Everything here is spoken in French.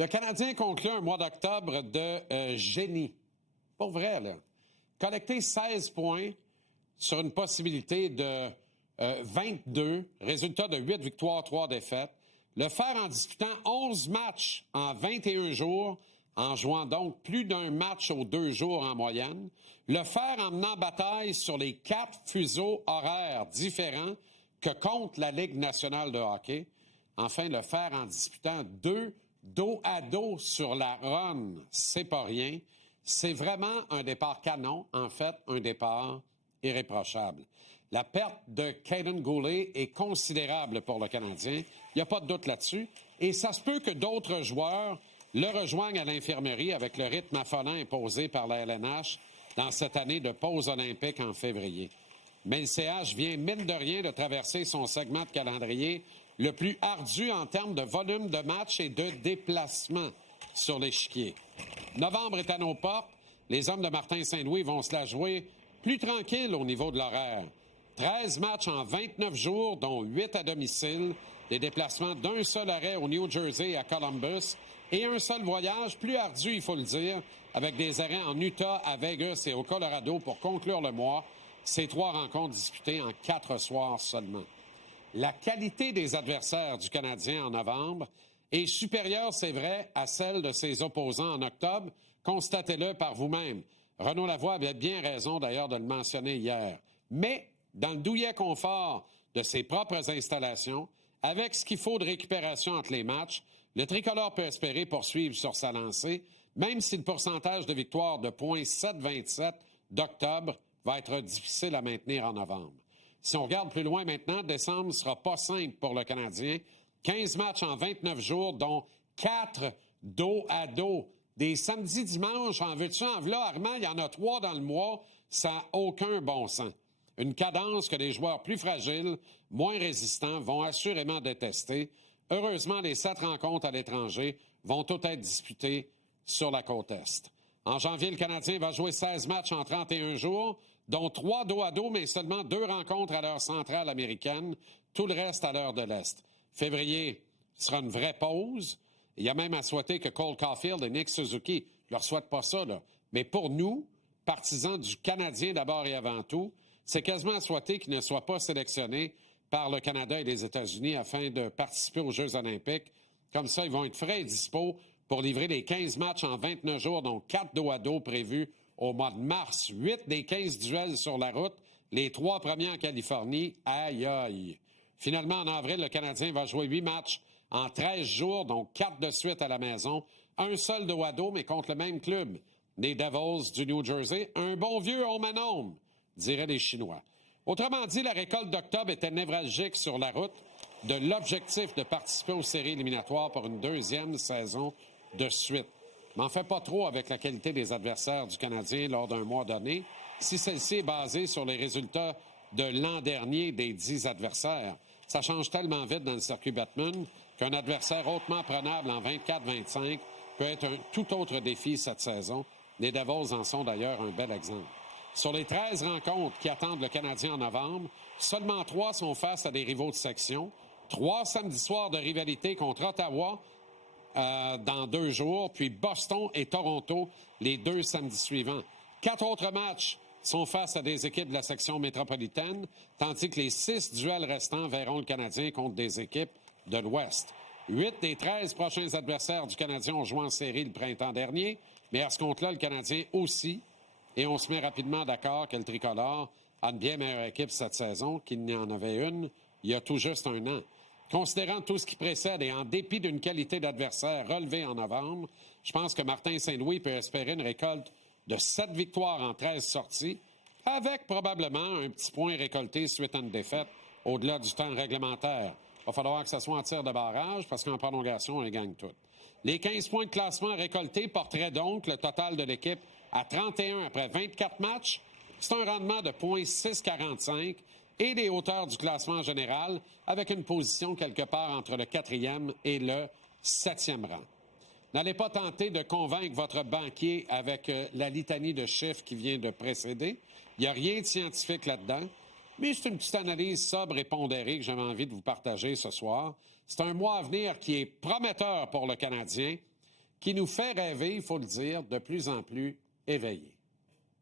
Le Canadien conclut un mois d'octobre de génie. Pour vrai, là. Collecter 16 points sur une possibilité de 22, résultat de 8 victoires, 3 défaites. Le faire en disputant 11 matchs en 21 jours, en jouant donc plus d'un match aux 2 jours en moyenne. Le faire en menant bataille sur les 4 fuseaux horaires différents que compte la Ligue nationale de hockey. Enfin, le faire en disputant 2 dos à dos sur la run, c'est pas rien. C'est vraiment un départ canon, en fait, un départ irréprochable. La perte de Caden Goulet est considérable pour le Canadien. Il n'y a pas de doute là-dessus. Et ça se peut que d'autres joueurs le rejoignent à l'infirmerie avec le rythme affolant imposé par la LNH dans cette année de pause olympique en février. Mais le CH vient, mine de rien, de traverser son segment de calendrier le plus ardu en termes de volume de matchs et de déplacements sur l'échiquier. Novembre est à nos portes. Les hommes de Martin Saint-Louis vont se la jouer plus tranquille au niveau de l'horaire. 13 matchs en 29 jours, dont 8 à domicile, des déplacements d'un seul arrêt au New Jersey et à Columbus, et un seul voyage, plus ardu, il faut le dire, avec des arrêts en Utah, à Vegas et au Colorado pour conclure le mois. Ces 3 rencontres disputées en 4 soirs seulement. La qualité des adversaires du Canadien en novembre est supérieure, c'est vrai, à celle de ses opposants en octobre. Constatez-le par vous-même. Renaud Lavoie avait bien raison, d'ailleurs, de le mentionner hier. Mais, dans le douillet confort de ses propres installations, avec ce qu'il faut de récupération entre les matchs, le tricolore peut espérer poursuivre sur sa lancée, même si le pourcentage de victoire de .727 d'octobre va être difficile à maintenir en novembre. Si on regarde plus loin maintenant, décembre ne sera pas simple pour le Canadien. 15 matchs en 29 jours, dont 4 dos à dos. Des samedis, dimanches, en veux-tu, en v'là, Armand, il y en a 3 dans le mois, ça n'a aucun bon sens. Une cadence que les joueurs plus fragiles, moins résistants, vont assurément détester. Heureusement, les 7 rencontres à l'étranger vont toutes être disputées sur la côte Est. En janvier, le Canadien va jouer 16 matchs en 31 jours, dont 3 dos à dos, mais seulement 2 rencontres à l'heure centrale américaine, tout le reste à l'heure de l'Est. Février sera une vraie pause. Il y a même à souhaiter que Cole Caulfield et Nick Suzuki, je leur souhaite pas ça, là. Mais pour nous, partisans du Canadien d'abord et avant tout, c'est quasiment à souhaiter qu'ils ne soient pas sélectionnés par le Canada et les États-Unis afin de participer aux Jeux olympiques. Comme ça, ils vont être frais et dispo pour livrer les 15 matchs en 29 jours, dont 4 dos à dos prévus au mois de mars. 8 des 15 duels sur la route, les 3 premiers en Californie. Aïe, aïe. Finalement, en avril, le Canadien va jouer 8 matchs en 13 jours, donc 4 de suite à la maison. Un seul dos à dos, mais contre le même club, les Devils du New Jersey. Un bon vieux home and home, diraient les Chinois. Autrement dit, la récolte d'octobre était névralgique sur la route de l'objectif de participer aux séries éliminatoires pour une 2e saison de suite. M'en fais pas trop avec la qualité des adversaires du Canadien lors d'un mois donné, si celle-ci est basée sur les résultats de l'an dernier des 10 adversaires. Ça change tellement vite dans le circuit Batman qu'un adversaire hautement prenable en 24-25 peut être un tout autre défi cette saison. Les Devils en sont d'ailleurs un bel exemple. Sur les 13 rencontres qui attendent le Canadien en novembre, seulement 3 sont face à des rivaux de section. 3 samedis soirs de rivalité contre Ottawa dans 2 jours, puis Boston et Toronto les 2 samedis suivants. 4 autres matchs sont face à des équipes de la section métropolitaine, tandis que les 6 duels restants verront le Canadien contre des équipes de l'Ouest. 8 des 13 prochains adversaires du Canadien ont joué en série le printemps dernier, mais à ce compte-là, le Canadien aussi. Et on se met rapidement d'accord que le tricolore a une bien meilleure équipe cette saison qu'il n'y en avait une il y a tout juste un an. Considérant tout ce qui précède et en dépit d'une qualité d'adversaire relevée en novembre, je pense que Martin Saint-Louis peut espérer une récolte de 7 victoires en 13 sorties, avec probablement un petit point récolté suite à une défaite au-delà du temps réglementaire. Il va falloir que ça soit en tir de barrage parce qu'en prolongation, on les gagne toutes. Les 15 points de classement récoltés porteraient donc le total de l'équipe à 31 après 24 matchs. C'est un rendement de .645 et des hauteurs du classement général avec une position quelque part entre le 4e et le 7e rang. N'allez pas tenter de convaincre votre banquier avec la litanie de chiffres qui vient de précéder. Il n'y a rien de scientifique là-dedans. Mais c'est une petite analyse sobre et pondérée que j'avais envie de vous partager ce soir. C'est un mois à venir qui est prometteur pour le Canadien. qui nous fait rêver, il faut le dire, de plus en plus éveillés.